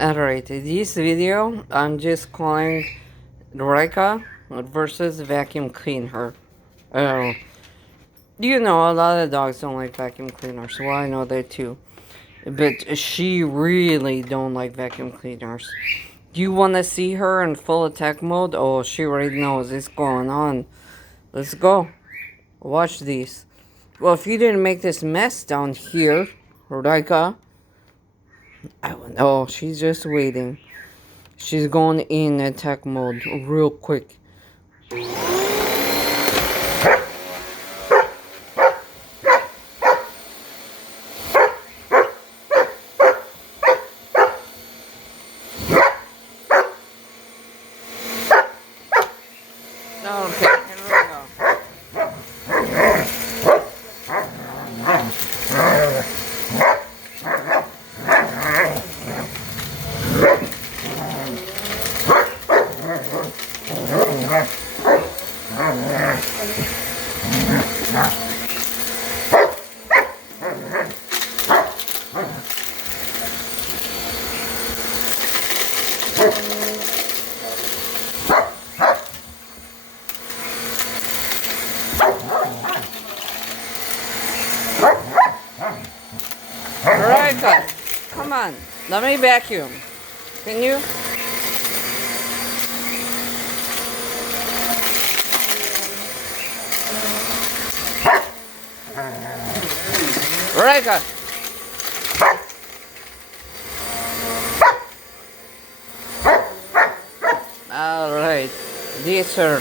Alright, this video I'm just calling Reka versus vacuum cleaner. Oh, you know, a lot of dogs don't like vacuum cleaners. Well, I know that too. But she really don't like vacuum cleaners. Do you want to see her in full attack mode? Oh, she already knows it's going on. Let's go. Watch these. Well, if you didn't make this mess down here, Reka, I don't know. She's just waiting. She's going in attack mode real quick. Okay, here we go. Veronica, come on. Let me vacuum. Can you? Veronica. Alright. This her.